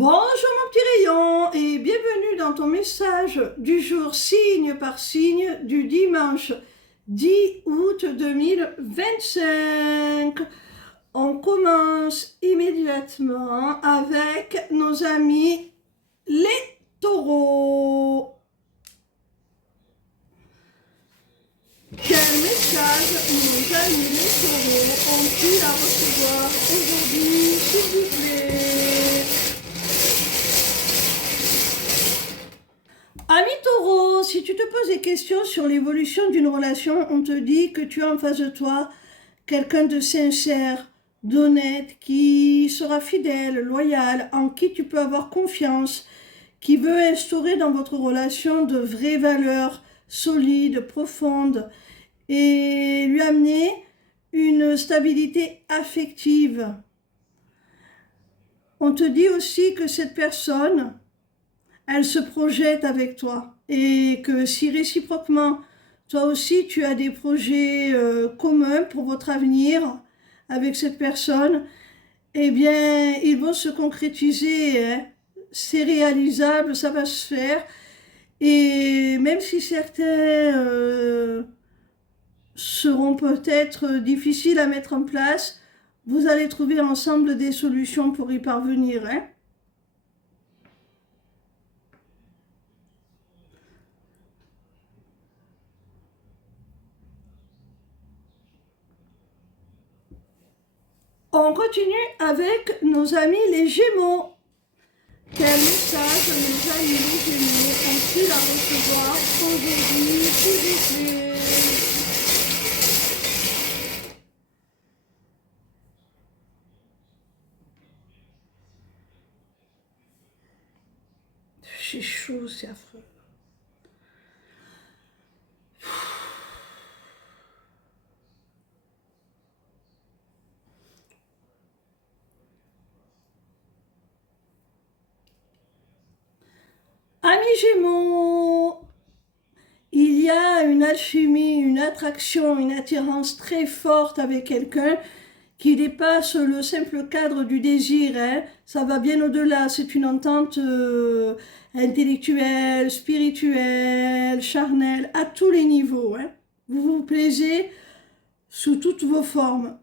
Bonjour mon petit rayon et bienvenue dans ton message du jour signe par signe du dimanche 10 août 2025. On commence immédiatement avec nos amis les taureaux. Quel message nos amis les taureaux ont-ils à recevoir aujourd'hui, s'il vous plaît? Ami Taureau, si tu te poses des questions sur l'évolution d'une relation, on te dit que tu as en face de toi quelqu'un de sincère, d'honnête, qui sera fidèle, loyal, en qui tu peux avoir confiance, qui veut instaurer dans votre relation de vraies valeurs solides, profondes, et lui amener une stabilité affective. On te dit aussi que cette personne, elle se projette avec toi et que si réciproquement, toi aussi tu as des projets communs pour votre avenir avec cette personne, eh bien ils vont se concrétiser, hein. C'est réalisable, ça va se faire. Et même si certains seront peut-être difficiles à mettre en place, vous allez trouver ensemble des solutions pour y parvenir, hein. On continue avec nos amis les Gémeaux. Quel message nos amis les Gémeaux ont-ils à recevoir aujourd'hui, s'il vous plaît? C'est chaud, c'est affreux. Amis Gémeaux, il y a une alchimie, une attraction, une attirance très forte avec quelqu'un qui dépasse le simple cadre du désir, hein. Ça va bien au-delà, c'est une entente intellectuelle, spirituelle, charnelle, à tous les niveaux, hein. Vous vous plaisez sous toutes vos formes.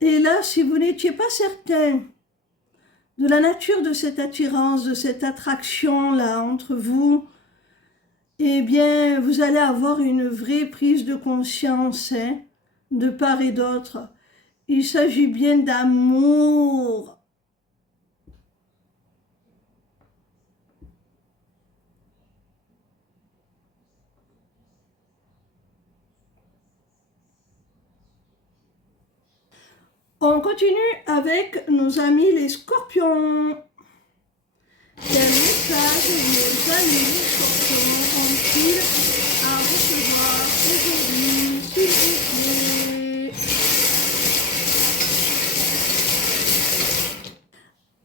Et là, si vous n'étiez pas certain de la nature de cette attirance, de cette attraction-là entre vous, eh bien, vous allez avoir une vraie prise de conscience, hein, de part et d'autre. Il s'agit bien d'amour. On continue avec nos amis les scorpions. Quel message nos amis les scorpions ont-ils à recevoir aujourd'hui, s'il vous plaît?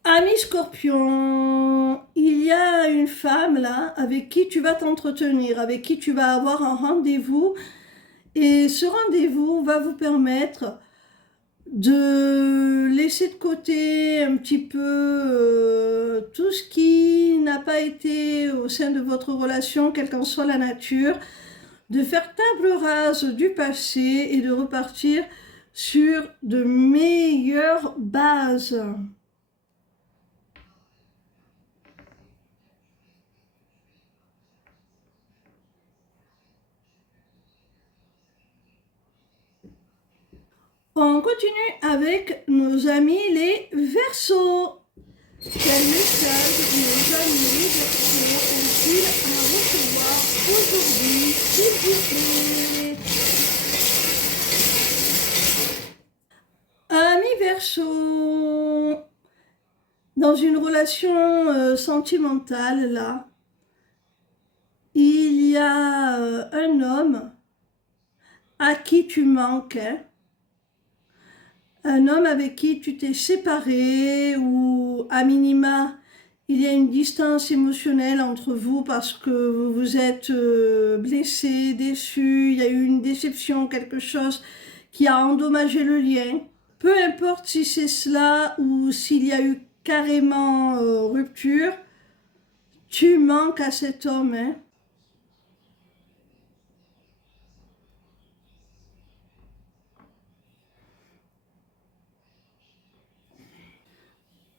Ami Scorpion, il y a une femme là avec qui tu vas t'entretenir, avec qui tu vas avoir un rendez-vous, et ce rendez-vous va vous permettre de laisser de côté un petit peu tout ce qui n'a pas été au sein de votre relation, quelle qu'en soit la nature, de faire table rase du passé et de repartir sur de meilleures bases. On continue avec nos amis les Verseaux. Quel message nos amis les Verseaux ont-ils à recevoir aujourd'hui, s'il vous plaît? Amis Verseaux, dans une relation sentimentale, là, il y a un homme à qui tu manques, hein. Un homme avec qui tu t'es séparé ou à minima il y a une distance émotionnelle entre vous parce que vous vous êtes blessé, déçu, il y a eu une déception, quelque chose qui a endommagé le lien. Peu importe si c'est cela ou s'il y a eu carrément rupture. Tu manques à cet homme, hein.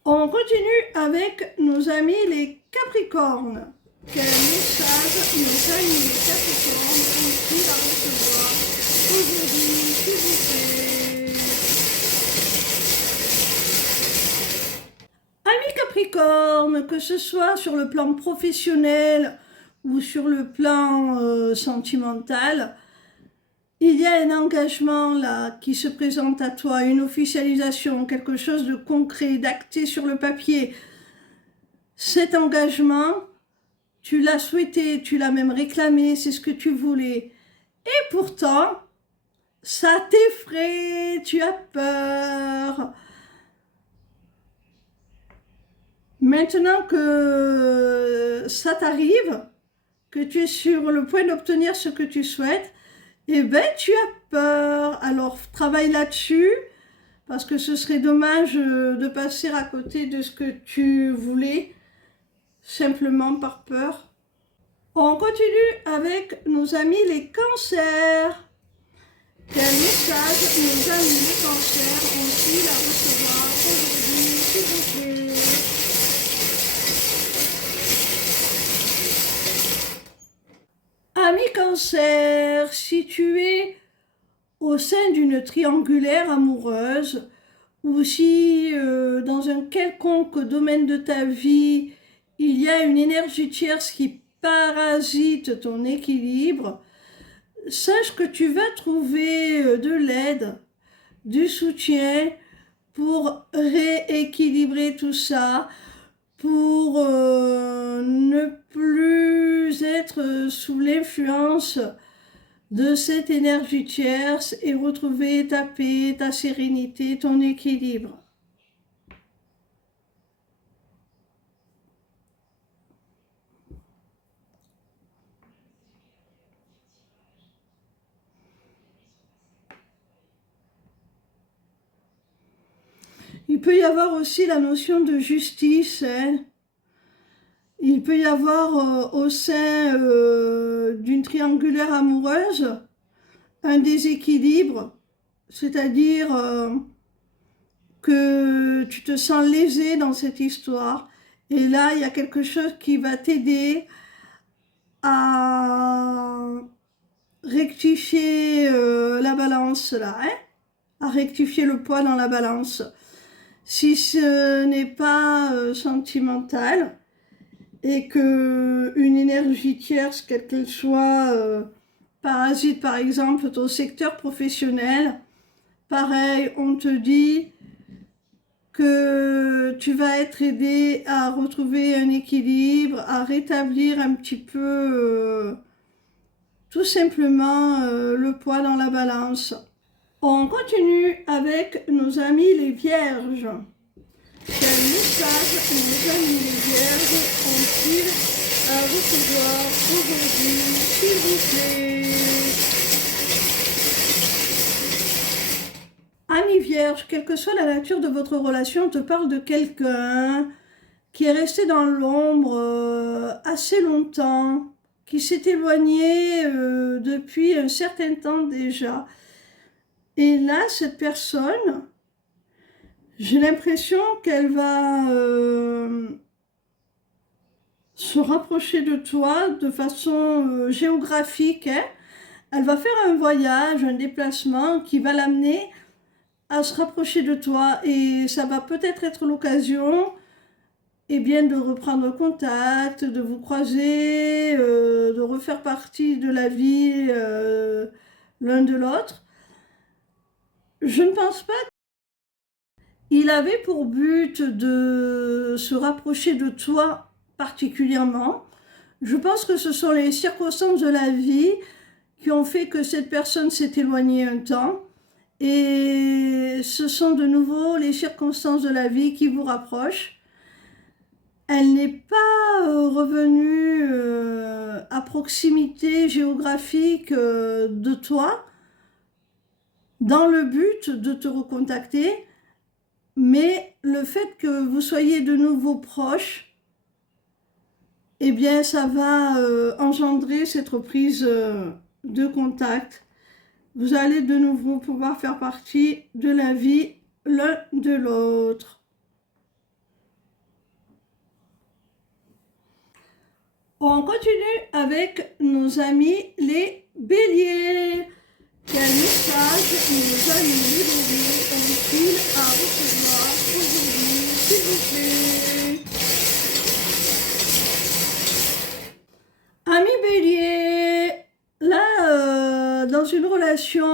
On continue avec nos amis les Capricornes. Quel message nos amis les Capricornes ont-ils à recevoir aujourd'hui, s'il vous plaît? Amis Capricornes, que ce soit sur le plan professionnel ou sur le plan sentimental, il y a un engagement là qui se présente à toi, une officialisation, quelque chose de concret, d'acté sur le papier. Cet engagement, tu l'as souhaité, tu l'as même réclamé, c'est ce que tu voulais. Et pourtant, ça t'effraie, tu as peur. Maintenant que ça t'arrive, que tu es sur le point d'obtenir ce que tu souhaites, eh bien, tu as peur. Alors, travaille là-dessus, parce que ce serait dommage de passer à côté de ce que tu voulais, simplement par peur. On continue avec nos amis les cancers. Quel message nos amis les cancers ont-ils à recevoir aujourd'hui, s'il vous plaît? Ami cancer, si tu es au sein d'une triangulaire amoureuse ou si dans un quelconque domaine de ta vie, il y a une énergie tierce qui parasite ton équilibre, sache que tu vas trouver de l'aide, du soutien pour rééquilibrer tout ça, pour ne plus être sous l'influence de cette énergie tierce et retrouver ta paix, ta sérénité, ton équilibre. Il peut y avoir aussi la notion de justice, hein. Il peut y avoir au sein d'une triangulaire amoureuse un déséquilibre, c'est-à-dire que tu te sens lésé dans cette histoire. Et là, il y a quelque chose qui va t'aider à rectifier la balance, là, hein, à rectifier le poids dans la balance. Si ce n'est pas sentimental et que une énergie tierce, quelle qu'elle soit, parasite par exemple ton secteur professionnel, pareil, on te dit que tu vas être aidé à retrouver un équilibre, à rétablir un petit peu tout simplement le poids dans la balance. On continue avec nos amis les vierges. Quel message nos amis les vierges ont-ils à recevoir aujourd'hui, s'il vous plaît? Amis vierges, quelle que soit la nature de votre relation, on te parle de quelqu'un qui est resté dans l'ombre assez longtemps, qui s'est éloigné depuis un certain temps déjà. Et là, cette personne, j'ai l'impression qu'elle va se rapprocher de toi de façon géographique, hein. Elle va faire un voyage, un déplacement qui va l'amener à se rapprocher de toi. Et ça va peut-être être l'occasion bien, de reprendre contact, de vous croiser, de refaire partie de la vie l'un de l'autre. Je ne pense pas qu'il avait pour but de se rapprocher de toi particulièrement. Je pense que ce sont les circonstances de la vie qui ont fait que cette personne s'est éloignée un temps. Et ce sont de nouveau les circonstances de la vie qui vous rapprochent. Elle n'est pas revenue à proximité géographique de toi, dans le but de te recontacter, mais le fait que vous soyez de nouveau proches, eh bien, ça va engendrer cette reprise de contact. Vous allez de nouveau pouvoir faire partie de la vie l'un de l'autre. On continue avec nos amis les béliers. Quel message nos amis les béliers ont-ils à recevoir aujourd'hui, s'il vous plaît? Amis béliers, là, dans une relation,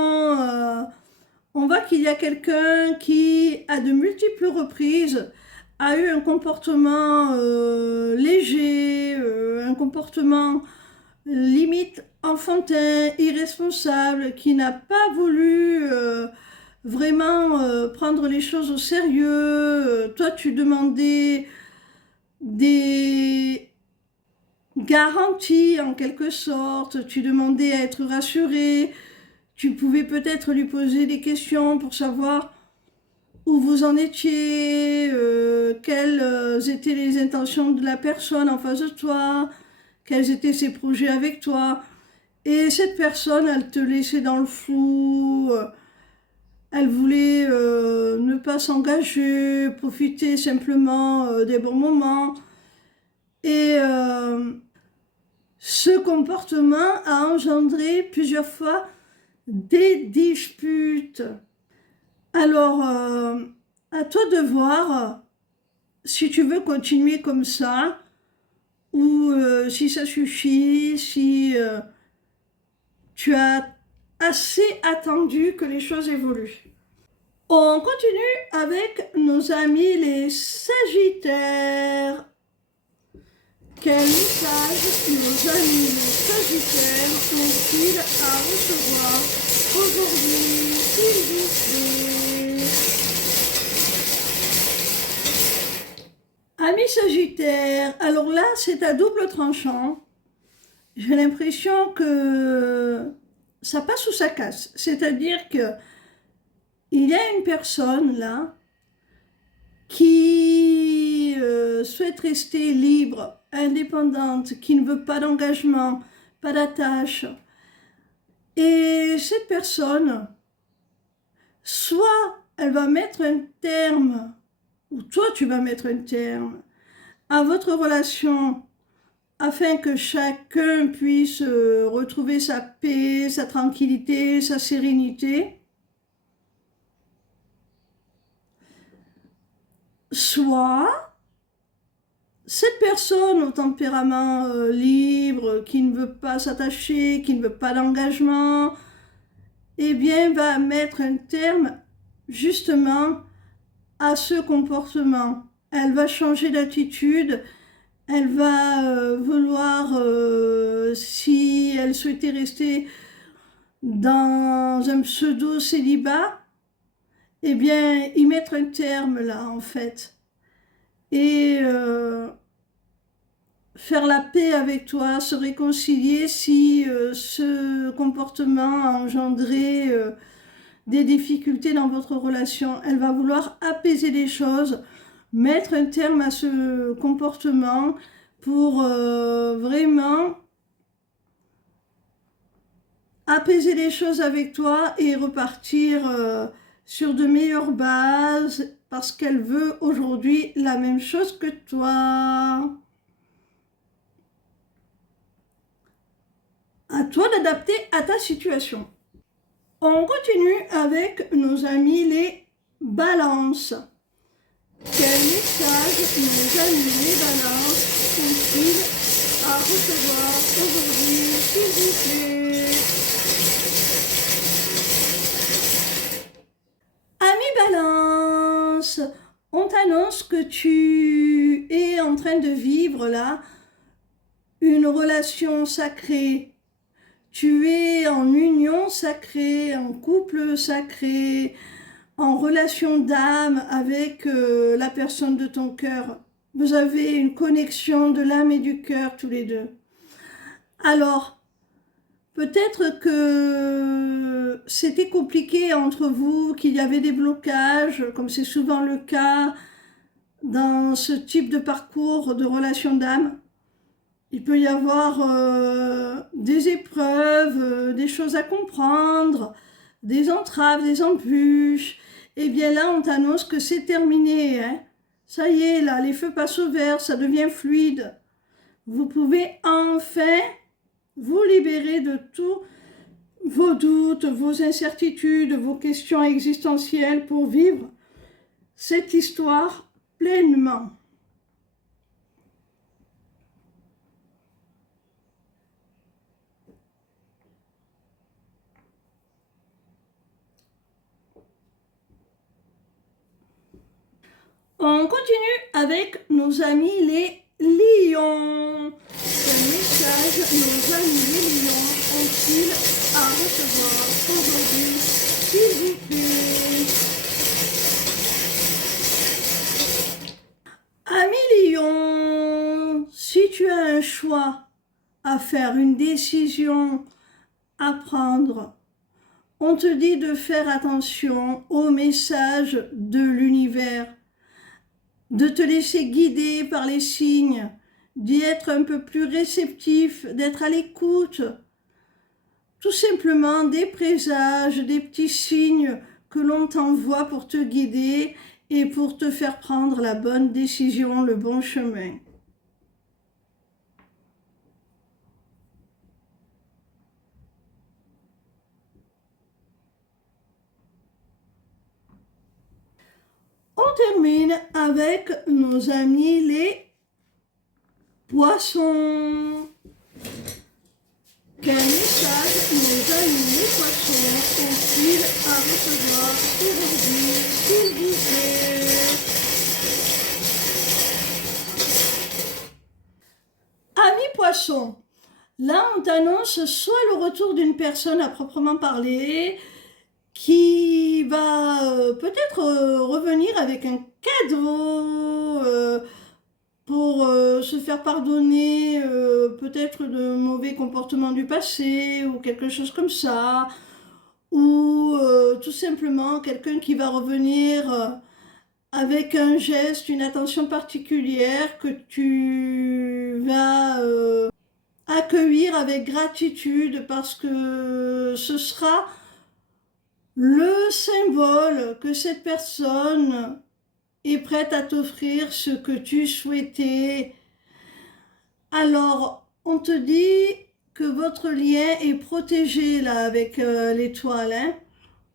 on voit qu'il y a quelqu'un qui, à de multiples reprises, a eu un comportement léger, un comportement limite enfantin, irresponsable, qui n'a pas voulu vraiment prendre les choses au sérieux. Toi, tu demandais des garanties en quelque sorte, tu demandais à être rassuré, tu pouvais peut-être lui poser des questions pour savoir où vous en étiez, quelles étaient les intentions de la personne en face de toi, quels étaient ses projets avec toi. Et cette personne, elle te laissait dans le flou, elle voulait ne pas s'engager, profiter simplement des bons moments. Et ce comportement a engendré plusieurs fois des disputes. Alors, à toi de voir si tu veux continuer comme ça, ou si ça suffit, si tu as assez attendu que les choses évoluent. On continue avec nos amis les Sagittaires. Quel message nos amis les Sagittaires ont-ils à recevoir aujourd'hui, s'il vous plaît? Amis Sagittaires, alors là c'est à double tranchant. J'ai l'impression que ça passe ou ça casse. C'est-à-dire que il y a une personne là qui souhaite rester libre, indépendante, qui ne veut pas d'engagement, pas d'attache. Et cette personne, soit elle va mettre un terme, ou toi tu vas mettre un terme à votre relation afin que chacun puisse retrouver sa paix, sa tranquillité, sa sérénité. Soit cette personne au tempérament libre, qui ne veut pas s'attacher, qui ne veut pas d'engagement, eh bien va mettre un terme justement à ce comportement. Elle va changer d'attitude, elle va vouloir, si elle souhaitait rester dans un pseudo-célibat, eh bien y mettre un terme là en fait. Et faire la paix avec toi, se réconcilier si ce comportement a engendré des difficultés dans votre relation. Elle va vouloir apaiser les choses, mettre un terme à ce comportement pour vraiment apaiser les choses avec toi et repartir sur de meilleures bases parce qu'elle veut aujourd'hui la même chose que toi. À toi d'adapter à ta situation. On continue avec nos amis les balances. Quel message nos amis les balances ont-ils à recevoir aujourd'hui, s'il vous plaît? Amis balance, on t'annonce que tu es en train de vivre là une relation sacrée. Tu es en union sacrée, en couple sacré, en relation d'âme avec la personne de ton cœur. Vous avez une connexion de l'âme et du cœur tous les deux. Alors, peut-être que c'était compliqué entre vous, qu'il y avait des blocages, comme c'est souvent le cas dans ce type de parcours de relation d'âme. Il peut y avoir des épreuves, des choses à comprendre, des entraves, des embûches. Et bien là, on t'annonce que c'est terminé, hein. Ça y est, là, les feux passent au vert, ça devient fluide. Vous pouvez enfin vous libérer de tous vos doutes, vos incertitudes, vos questions existentielles pour vivre cette histoire pleinement. On continue avec nos amis les lions. Quel message nos amis les lions ont-ils à recevoir aujourd'hui, s'il vous plaît? Amis lions, si tu as un choix à faire, une décision à prendre, on te dit de faire attention aux messages de l'univers, de te laisser guider par les signes, d'y être un peu plus réceptif, d'être à l'écoute. Tout simplement des présages, des petits signes que l'on t'envoie pour te guider et pour te faire prendre la bonne décision, le bon chemin. On termine avec nos amis les poissons. Quel message nos amis les poissons ont-ils à recevoir aujourd'hui, s'il vous plaît? Amis poissons, là on t'annonce soit le retour d'une personne à proprement parler, qui va peut-être revenir avec un cadeau pour se faire pardonner peut-être de mauvais comportements du passé ou quelque chose comme ça, ou tout simplement quelqu'un qui va revenir avec un geste, une attention particulière que tu vas accueillir avec gratitude parce que ce sera le symbole que cette personne est prête à t'offrir ce que tu souhaitais. Alors, on te dit que votre lien est protégé là avec l'étoile, hein,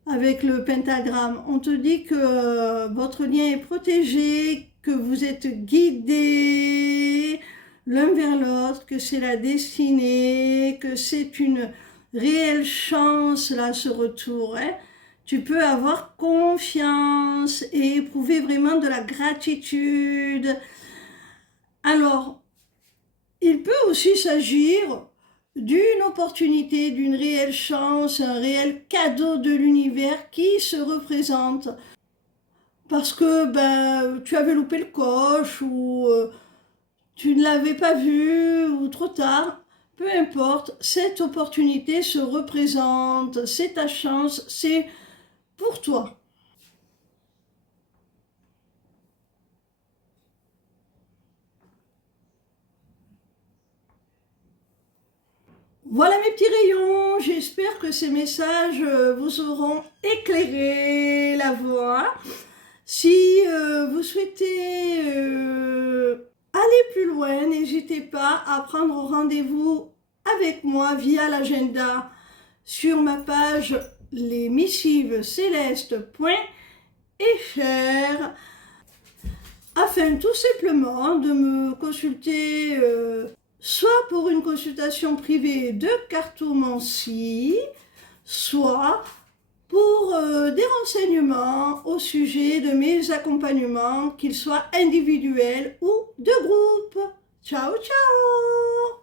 avec le pentagramme. On te dit que votre lien est protégé, que vous êtes guidés l'un vers l'autre, que c'est la destinée, que c'est une réelle chance là, ce retour, hein. Tu peux avoir confiance et éprouver vraiment de la gratitude. Alors, il peut aussi s'agir d'une opportunité, d'une réelle chance, un réel cadeau de l'univers qui se représente parce que tu avais loupé le coche ou tu ne l'avais pas vu ou trop tard. Peu importe, cette opportunité se représente, c'est ta chance, c'est pour toi. Voilà mes petits rayons, j'espère que ces messages vous auront éclairé la voie. Si vous souhaitez aller plus loin, n'hésitez pas à prendre rendez-vous avec moi via l'agenda sur ma page lesmissivescélestes.fr afin tout simplement de me consulter soit pour une consultation privée de cartomancie, soit pour des renseignements au sujet de mes accompagnements, qu'ils soient individuels ou de groupe. Ciao, ciao!